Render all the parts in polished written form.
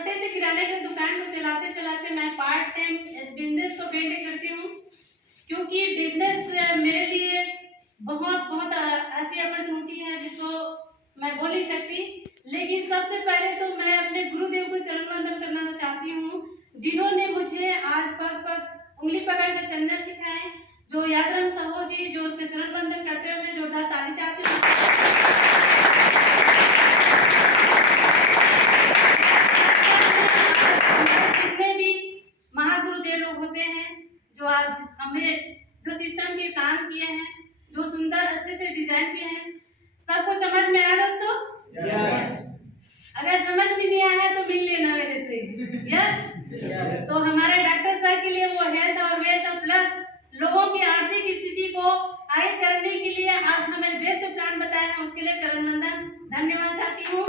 छोटे से किराने की दुकान को चलाते चलाते मैं पार्ट टाइम इस बिजनेस को मेंटेन करती हूँ, क्योंकि बिजनेस मेरे लिए बहुत बहुत ऐसी अपॉर्चुनिटी है जिसको मैं बोल नहीं सकती। लेकिन सबसे पहले तो मैं अपने गुरुदेव को चरण वंदन करना चाहती हूँ, जिन्होंने मुझे आज पग पग उंगली पकड़ कर चलना सिखाए। जो यादराम साहू जी, जो उसके चरण वंदन करते हुए जोरदार ताली चाहती हूँ। जितने भी महागुरुदेव लोग होते हैं जो आज हमें जो सिस्टम के काम किए हैं, जो सुंदर अच्छे से डिजाइन किए हैं, सबको समझ में आया दोस्तों? yes. अगर समझ में नहीं आया तो मिल लेना मेरे से। यस तो हमारे डॉक्टर सर के लिए वो हेल्थ और वेल्थ प्लस लोगों की आर्थिक स्थिति को आगे करने के लिए आज हमें बेस्ट प्लान बताया है, उसके लिए चरण वंदन धन्यवाद चाहती हूँ।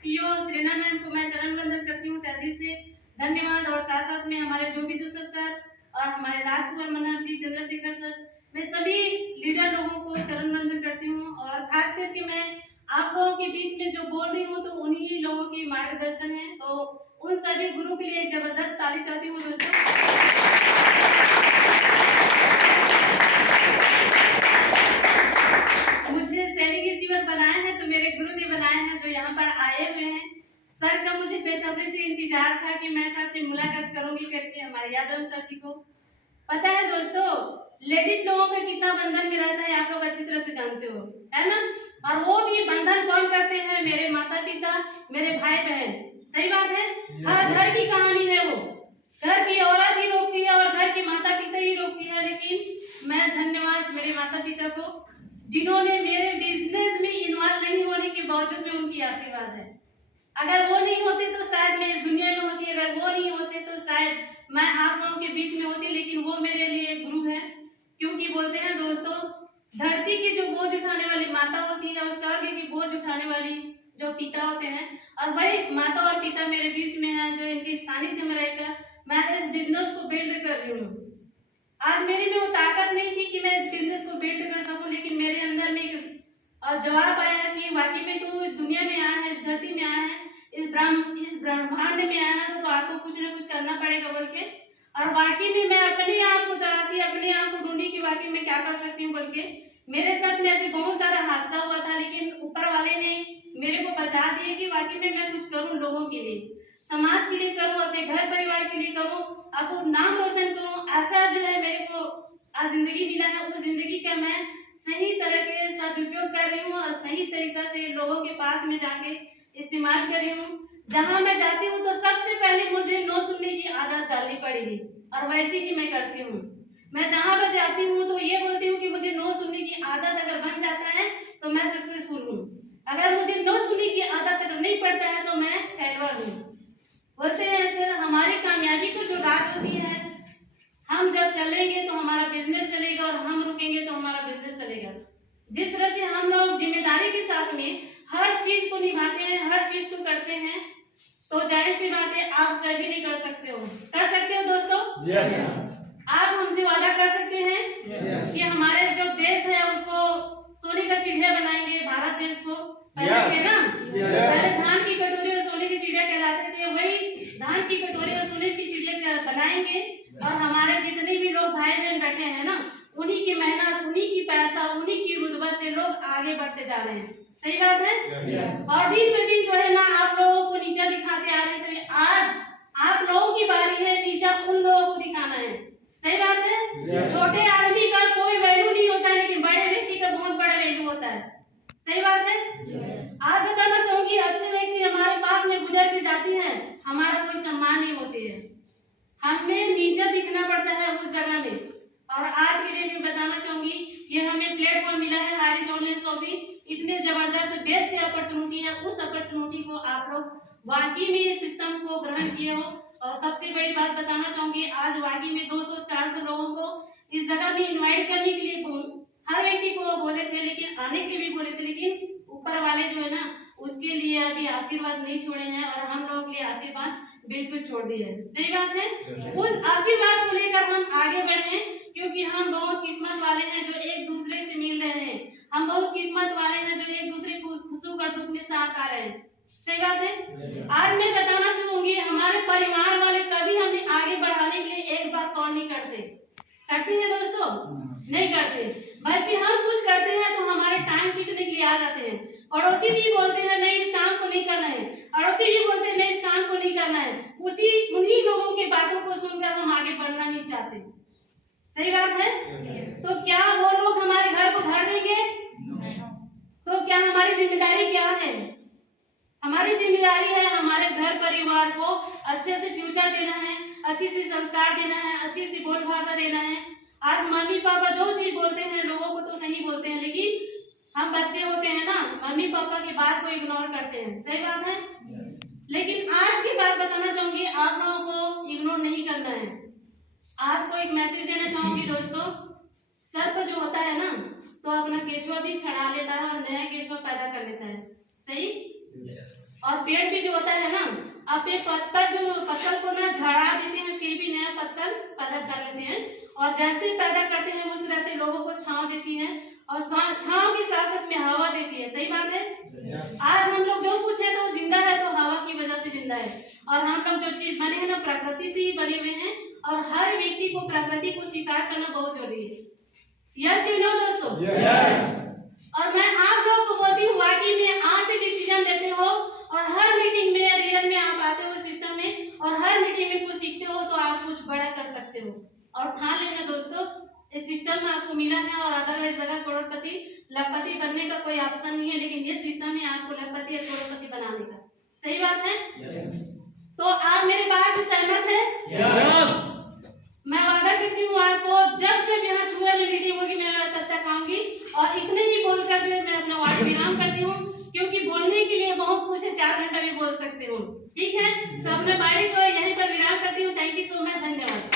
सीईओ श्रीना मैम को मैं चरण वंदन करती हूँ तहे दिल से धन्यवाद। और साथ साथ में हमारे जो भी जोसेफ सर और हमारे राजकुमार मनहर जी, चंद्रशेखर सर, मैं सभी लीडर लोगों को चरण वंदन करती हूँ। और खास करके मैं आप लोगों के बीच में जो बोल रही हूँ तो उन्हीं लोगों की मार्गदर्शन है, तो उन सभी गुरु के लिए एक जबरदस्त ताली चाहती हूँ दोस्तों। मुझे सैनिक जीवन बनाए हैं तो मेरे गुरु ने बनाए हैं जो यहाँ पर आए हुए हैं। सर का मुझे बेसब्री से इंतजार था कि मैं सर से मुलाकात करूंगी करके, हमारे यादव सर जी को पता है दोस्तों लेडीज लोगों का कितना बंधन में रहता है, आप लोग अच्छी तरह से जानते हो, है ना। और वो भी बंधन कौन करते हैं? मेरे माता पिता, मेरे भाई बहन। सही बात है। हर घर की कहानी है, वो घर की औरत ही रोकती है और घर के माता पिता ही रोकती है। लेकिन मैं धन्यवाद मेरे माता पिता को, जिन्होंने मेरे बिजनेस में इन्वॉल्व नहीं होने के बावजूद में उनकी आशीर्वाद है। अगर वो नहीं होते तो शायद मैं इस दुनिया में होती, अगर वो नहीं होते तो शायद मैं आप लोगों के बीच में होती। लेकिन वो मेरे लिए गुरु है, क्योंकि बोलते हैं दोस्तों धरती की जो बोझ उठाने वाली माता होती है और स्वर्ग की बोझ उठाने वाली जो पिता होते हैं, और वही माता और पिता मेरे बीच में है जो इनके सानिध्य में रहकर मैं इस बिजनेस को बिल्ड कर रही हूँ। आज मेरे में वो ताकत नहीं थी कि मैं इस बिजनेस को बिल्ड कर सकूं, लेकिन मेरे अंदर में एक जवाब आया कि वाकई में तू दुनिया में आया है, इस धरती में आया है, इस ब्रह्मांड में आया है, तो आपको कुछ ना कुछ करना पड़ेगा बोल के। और वाकई में मैं अपने आप को तलाशी, अपने आप को ढूंढी कि वाकई में क्या कर सकती हूँ बोल के। मेरे साथ में ऐसे बहुत सारा हादसा हुआ था, लेकिन ऊपर वाले ने मेरे को बचा दिए कि वाकई में मैं कुछ करूँ लोगों के लिए, समाज के लिए करूँ, अपने घर परिवार के लिए करूँ, आपको नाम रोशन करूँ। ऐसा जो है मेरे को आज जिंदगी मिला है, उस जिंदगी का मैं सही तरह के सदुपयोग कर रही हूँ और सही तरीका से लोगों के पास में जाके इस्तेमाल कर रही हूँ। जहाँ मैं जाती हूँ तो सबसे पहले मुझे नो सुनने की आदत डालनी पड़ेगी, और वैसे ही मैं करती हूँ। मैं जहाँ पर जाती हूँ तो ये बोलती हूँ कि मुझे नो सुनने की आदत अगर बन जाता है तो मैं सक्सेसफुल हूँ, अगर मुझे नो सुनने की आदत अगर नहीं पड़ता है तो मैं फेलवर हूँ। बोलते हैं सर हमारी कामयाबी को जो राज होती है, हम जब चलेंगे तो हमारा बिजनेस चलेगा और हम रुकेंगे तो हमारा बिजनेस चलेगा। जिस तरह से हम लोग जिम्मेदारी के साथ में हर चीज को निभाते हैं, हर चीज को करते हैं, तो जाहिर सी बात है आप सभी नहीं कर सकते हो। कर सकते हो दोस्तों? yes. आप हमसे वादा कर सकते हैं yes. कि हमारे जो देश है उसको सोने का चिड़िया बनाएंगे, भारत देश को पहले ना पहले धान की कटोरी और सोने की चिड़िया कहलाते थे, वही धान की कटोरी और सोने की चिड़िया बनाएंगे। और हमारे जितने भी लोग भाई बहन बैठे हैं ना, उन्हीं की मेहनत, उन्हीं की पैसा, उन्हीं की रुतबा से लोग आगे बढ़ते जा रहे हैं। सही बात है yes. और दिन पे दिन जो है ना आप लोगों को नीचा दिखाते आ रहे थे, आज आप लोगों की बारी है नीचा उन लोगों को दिखाना है। सही बात है yes. छोटे आदमी का कोई वैल्यू नहीं होता है, लेकिन बड़े व्यक्ति का बहुत बड़ा वैल्यू होता है। सही बात है yes. आज बताना चाहूंगी अच्छे व्यक्ति हमारे पास में गुजर के जाती हैं, हमारा कोई सम्मान नहीं होती है, हमें नीचा दिखना पड़ता है उस जगह में। और आज के लिए मैं बताना चाहूंगी ये हमें प्लेटफॉर्म मिला है हारिस ऑनलाइन शॉपिंग, इतने जबरदस्त बेस्ट अपॉर्चुनिटी है, उस अपॉर्चुनिटी को आप लोग वाकई में इस सिस्टम को ग्रहण किए हो। और सबसे बड़ी बात बताना चाहूंगी, आज वाकई में 200-400 लोगों को इस जगह में इनवाइट करने के लिए हर व्यक्ति को बोले थे, लेकिन आने के लिए भी बोले थे, लेकिन ऊपर वाले जो है ना उसके लिए अभी आशीर्वाद नहीं छोड़े हैं और हम लोगों के लिए आशीर्वाद बिल्कुल छोड़ दिए है। सही बात है। उस आशीर्वाद को लेकर हम आगे बढ़े, क्योंकि हम बहुत किस्मत वाले हैं जो एक दूसरे से मिल रहे हैं, हम बहुत किस्मत वाले हैं जो एक पर दुख में साथ आ रहे हैं। सही बात है। आज मैं बताना चाहूंगी, हमारे परिवार वाले कभी हमें आगे बढ़ाने के लिए एक बार कॉल नहीं करते। करते हैं दोस्तों? नहीं करते, बल्कि हम कुछ करते हैं तो हमारे टाइम खींचने के लिए आ जाते हैं। पड़ोसी भी बोलते हैं नहीं इस काम को नहीं करना है, अड़ोसी भी बोलते हैं नहीं इस काम को नहीं करना है। उन्हीं लोगों की बातों को सुनकर हम आगे बढ़ना नहीं चाहते। सही बात है। तो क्या वो लोग हमारे घर को भर देंगे? तो क्या हमारी जिम्मेदारी क्या है? हमारी जिम्मेदारी है हमारे घर परिवार को अच्छे से फ्यूचर देना है, अच्छी सी संस्कार देना है, अच्छी सी बोल भाषा देना है। आज मम्मी पापा जो चीज बोलते हैं लोगों को तो सही बोलते हैं, लेकिन हम बच्चे होते हैं ना, मम्मी पापा की बात को इग्नोर करते हैं। सही बात है। लेकिन आज की बात बताना चाहूंगी, आप लोगों को इग्नोर नहीं करना है। आपको एक मैसेज देना चाहूंगी दोस्तों, सर्प जो होता है ना तो अपना केचुआ भी छड़ा लेता है और नया केचुआ पैदा कर लेता है। सही। और पेड़ भी जो होता है ना, आप ये पत्थर को ना झड़ा देते हैं फिर भी नया पत्थर पैदा कर लेते हैं, और जैसे पैदा करते हैं उस तरह से लोगों को छांव देती है, और छांव के साथ साथ में हवा देती है। सही बात है। आज हम लोग जो कुछ है तो जिंदा है तो हवा की वजह से जिंदा है, और हम लोग जो चीज बने हैं ना प्रकृति से ही बने हुए हैं, और हर व्यक्ति को प्रकृति को स्वीकार करना बहुत जरूरी है। यस यू नो दोस्तों? और मैं आप लोगों को बोलती हूँ वाकई में आज से डिसीजन देते हो और हर मीटिंग में रियल में आप आते हो सिस्टम में, और हर मीटिंग में कुछ सीखते हो तो आप कुछ बड़ा कर सकते हो। और ठान लेना दोस्तों, इस सिस्टम में आपको मिला है, और अदरवाइज जगह करोड़पति लखपति बनने का कोई ऑप्शन नहीं है, लेकिन ये सिस्टम है आपको लखपति और करोड़पति बनाने का। सही बात है। तो आप मेरे बात से सहमत है? मैं वादा करती हूँ आपको, जब से यहाँ छुआ मीटिंग होगी मैं तब तक आऊंगी, और इतने ही बोलकर जो है मैं अपना वाद विराम करती हूँ, क्योंकि बोलने के लिए बहुत कुछ है, 4 घंटा भी बोल सकते हो। ठीक है, तो अपने बाड़ी को यहीं पर विराम करती हूँ। थैंक यू सो मच, धन्यवाद।